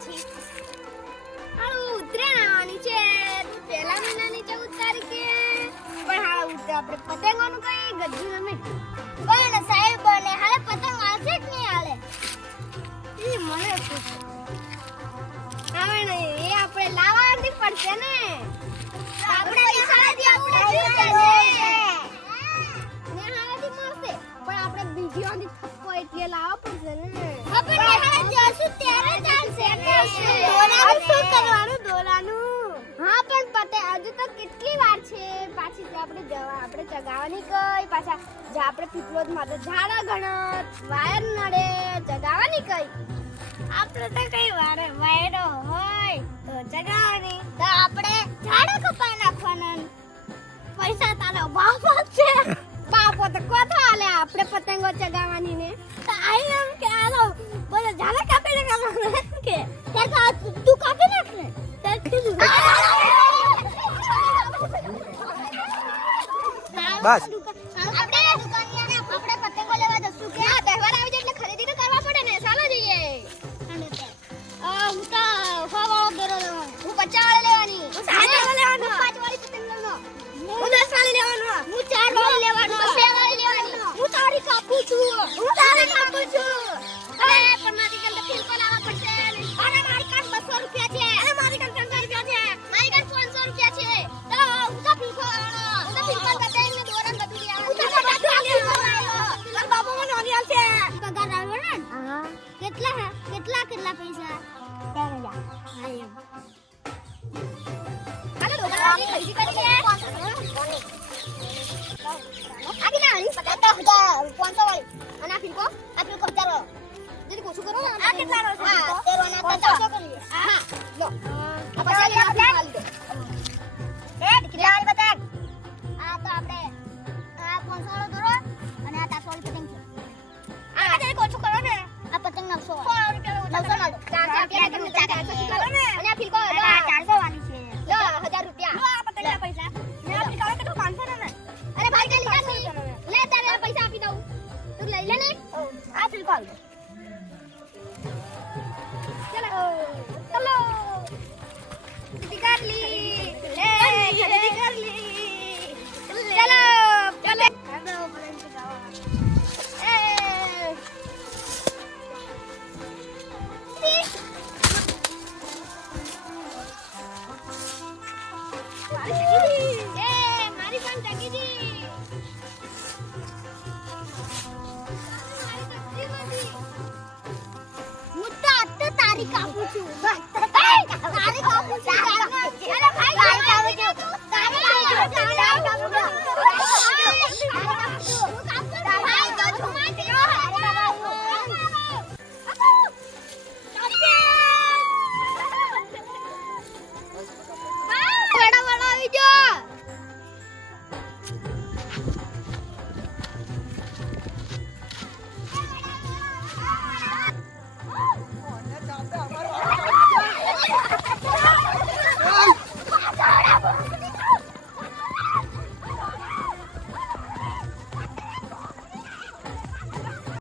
પછી હાલો ઉત્તરાયણ આવવાની છે પહેલા મહિનાની 14 તારીખે પણ હા આપણે પતંગોનું કઈ ગજ્જુ નમે પણ સાહેબ બને હાલે પતંગ આવશે કે નહીં હાલે એ મને આવે ને એ આપણે લાવવાની પડશે ને આપણે પૈસાથી આપણે ને હાલેથી મળશે પણ આપણે બીજી ઓની થપ્પો એટલે લાવવા પડશે ને આપણે હાલે જશું ત્યારે ચાલશે દોરાનું શું કરવાનું દોરાનું હા પણ પતે હજુ તો કેટલી વાર છે પાછી આપણે ચગાવવાની કઈ પાછા જે આપણે પીપળોદ માટે ઝાડા ગણત વાયર નડે ચગાવવાની કઈ આપણે તો કઈ વાયરો હોય તો ચગાવવાની તો આપણે ઝાડા કપાઈ નાખવાના પૈસા તારો બાપો છે બાપો તો કોથો આલે આપણે પતંગો ચગાવવાની ને તો આઈ એમ કે આલો બોલે ઝાડા કાપી નાખવાના કે ત્યાં તું કાપી નાખ ને બસ આપણે પતંગો લેવા જશું કે આ તહેવાર આવી જાય એટલે ખરીદી તો કરવા પડે ને ચાલો જઈએ હું તો હવા દોરો લેવાનો હું 50 વાળી લેવાની હું 60 વાળી લેવાનો હું 5 વાળી પતંગ લેવાનો હું 10 વાળી લેવાનો હું 4 વાળી લેવાનો હું 2 વાળી લેવાની હું તારી કાપું છું અરે પણ મારી કંદ ફિલ્કો લાવવા પડશે અરે મારી કાન 200 રૂપિયા છે અરે મારી કાન 500 રૂપિયા છે મારી કાન 500 રૂપિયા છે તો હું તો ફિલ્કો લાવવાનો હું તો ફિલ્કો બતાઈને ને દોરન બધું લેવાનું બાબુ મને ઓરિયલ છે પગાર આવ્યો ને હા કેટલા પૈસા 3000 હા એમ આને દોરાની ખરીદી કરી છે આગી ના આલી 50000 વાળી અને આ ફિલ્કો 4 જલ્દી કોશું કરો ને આ કેટલા નો છે હા 13 ના 400 કરીએ હા લો આ પછી આ પ્લાન એ કેટલા વાળી બતા આ તો આપણે આ 500 વાળો દોરો અને આ 400 વાળી પતંગ છે આ જલ્દી કોશું કરો ને આ પતંગ 900 રૂપિયા 400 વાળો અને આ ફિલ્કો 400 વાળી છે લો 1000 રૂપિયા લો આ પતંગ ના પૈસા મે આ ફિલ્કો કેટલું 500 ને અરે ભાઈ જલ્દી લે તારે પૈસા આપી દઉં તું લઈ લે ને આ ફિલ્કો આલ ચલો ખરીદી કર લી ચલો મારી કાન ટકી દી હું તો તારી કાપું છું તારી કાપું છું અરે ભાઈ તારી કાપું છું ભાઈ તો છુમાતી